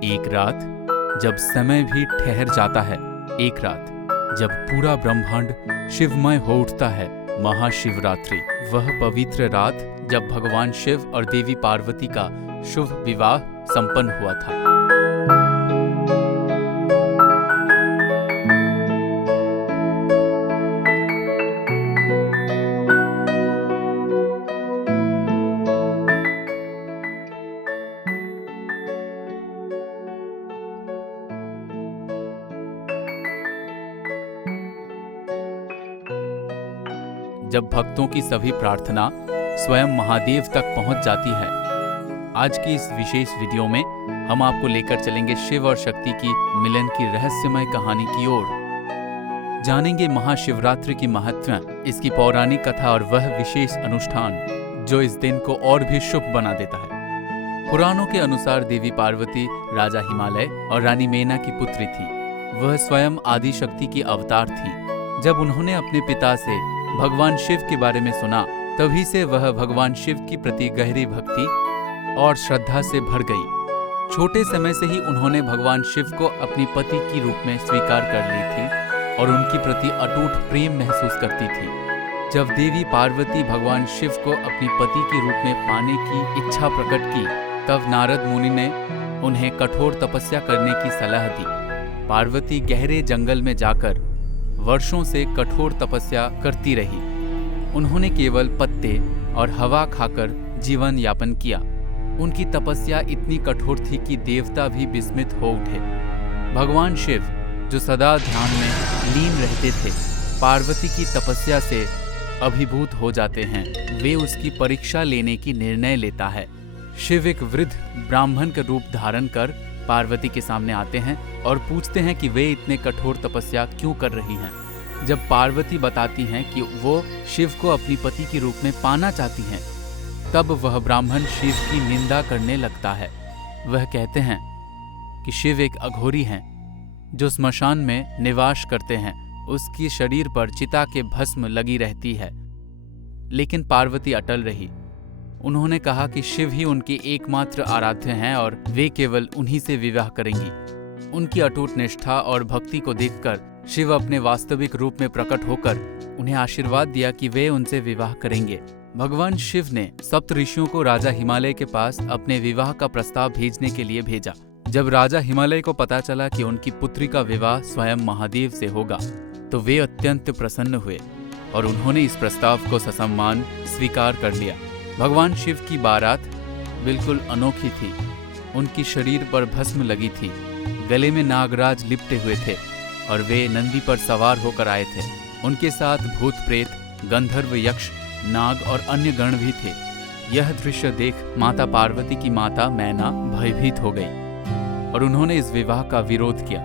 एक रात जब समय भी ठहर जाता है, एक रात जब पूरा ब्रह्मांड शिवमय हो उठता है, महाशिवरात्रि। वह पवित्र रात जब भगवान शिव और देवी पार्वती का शुभ विवाह संपन्न हुआ था। जब भक्तों की सभी प्रार्थना स्वयं महादेव तक पहुंच जाती है। आज की इस विशेष वीडियो में हम आपको लेकर चलेंगे शिव और शक्ति की मिलन की रहस्यमय कहानी की ओर। जानेंगे महाशिवरात्रि की महत्व, इसकी पौराणिक कथा और वह विशेष अनुष्ठान जो इस दिन को और भी शुभ बना देता है। पुराणों के अनुसार देवी पार्वती राजा हिमालय और रानी मेना की पुत्री थी। वह स्वयं आदि शक्ति की अवतार थी। जब उन्होंने अपने पिता से भगवान शिव के बारे में सुना, तभी से वह भगवान शिव की प्रति गहरी भक्ति और श्रद्धा से भर गई। छोटे समय से ही उन्होंने भगवान शिव को अपनी पति की रूप में स्वीकार कर ली थी और उनके प्रति अटूट प्रेम महसूस करती थी। जब देवी पार्वती भगवान शिव को अपनी पति के रूप में पाने की इच्छा प्रकट की, तब नारद मुनि ने उन्हें कठोर तपस्या करने की सलाह दी। पार्वती गहरे जंगल में जाकर वर्षों से कठोर तपस्या करती रही। उन्होंने केवल पत्ते और हवा खाकर जीवन यापन किया। उनकी तपस्या इतनी कठोर थी कि देवता भी विस्मित हो उठे। भगवान शिव, जो सदा ध्यान में लीन रहते थे, पार्वती की तपस्या से अभिभूत हो जाते हैं। वे उसकी परीक्षा लेने की निर्णय लेता है। शिव एक वृद्ध ब्राह्मण का रूप धारण कर पार्वती के सामने आते हैं और पूछते हैं कि वे इतने कठोर तपस्या क्यों कर रही हैं। जब पार्वती बताती हैं कि वो शिव को अपनी पति के रूप में पाना चाहती हैं, तब वह ब्राह्मण शिव की निंदा करने लगता है। वह कहते हैं कि शिव एक अघोरी हैं जो स्मशान में निवास करते हैं। उसकी शरीर पर चिता के भस्म लगी रहती है। लेकिन पार्वती अटल रही। उन्होंने कहा कि शिव ही उनके एकमात्र आराध्य हैं और वे केवल उन्हीं से विवाह करेंगी। उनकी अटूट निष्ठा और भक्ति को देखकर शिव अपने वास्तविक रूप में प्रकट होकर उन्हें आशीर्वाद दिया कि वे उनसे विवाह करेंगे। भगवान शिव ने सप्त ऋषियों को राजा हिमालय के पास अपने विवाह का प्रस्ताव भेजने के लिए भेजा। जब राजा हिमालय को पता चला कि उनकी पुत्री का विवाह स्वयं महादेव से होगा, तो वे अत्यंत प्रसन्न हुए और उन्होंने इस प्रस्ताव को ससम्मान स्वीकार कर लिया। भगवान शिव की बारात बिल्कुल अनोखी थी। उनकी शरीर पर भस्म लगी थी, गले में नागराज लिपटे हुए थे और वे नंदी पर सवार होकर आए थे। उनके साथ भूत प्रेत, गंधर्व, यक्ष, नाग और अन्य गण भी थे। यह दृश्य देख माता पार्वती की माता मैना भयभीत हो गई और उन्होंने इस विवाह का विरोध किया।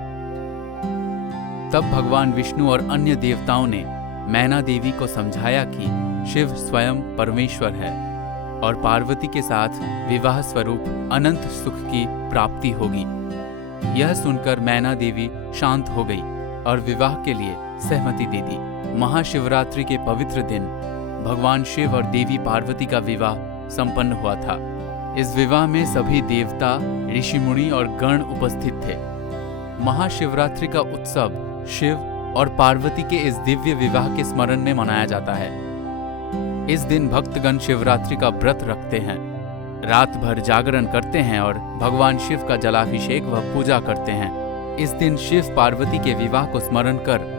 तब भगवान विष्णु और अन्य देवताओं ने मैना देवी को समझाया कि शिव स्वयं परमेश्वर है और पार्वती के साथ विवाह स्वरूप अनंत सुख की प्राप्ति होगी। यह सुनकर मैना देवी शांत हो गई और विवाह के लिए सहमति दे दी। महाशिवरात्रि के पवित्र दिन भगवान शिव और देवी पार्वती का विवाह संपन्न हुआ था। इस विवाह में सभी देवता, ऋषि मुनि और गण उपस्थित थे। महाशिवरात्रि का उत्सव शिव और पार्वती के इस दिव्य विवाह के स्मरण में मनाया जाता है। इस दिन भक्तगण शिवरात्रि का व्रत रखते हैं, रात भर जागरण करते हैं और भगवान शिव का जलाभिषेक व पूजा करते हैं। इस दिन शिव पार्वती के विवाह को स्मरण कर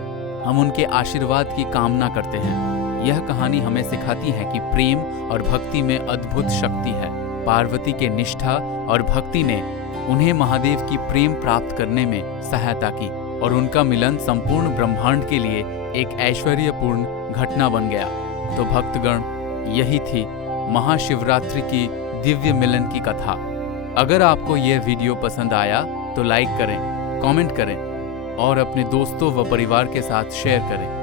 हम उनके आशीर्वाद की कामना करते हैं। यह कहानी हमें सिखाती है कि प्रेम और भक्ति में अद्भुत शक्ति है। पार्वती के निष्ठा और भक्ति ने उन्हें महादेव की प्रेम प्राप्त करने में सहायता की और उनका मिलन संपूर्ण ब्रह्मांड के लिए एक ऐश्वर्यपूर्ण घटना बन गया। तो भक्तगण, यही थी महाशिवरात्रि की दिव्य मिलन की कथा। अगर आपको यह वीडियो पसंद आया तो लाइक करें, कमेंट करें और अपने दोस्तों व परिवार के साथ शेयर करें।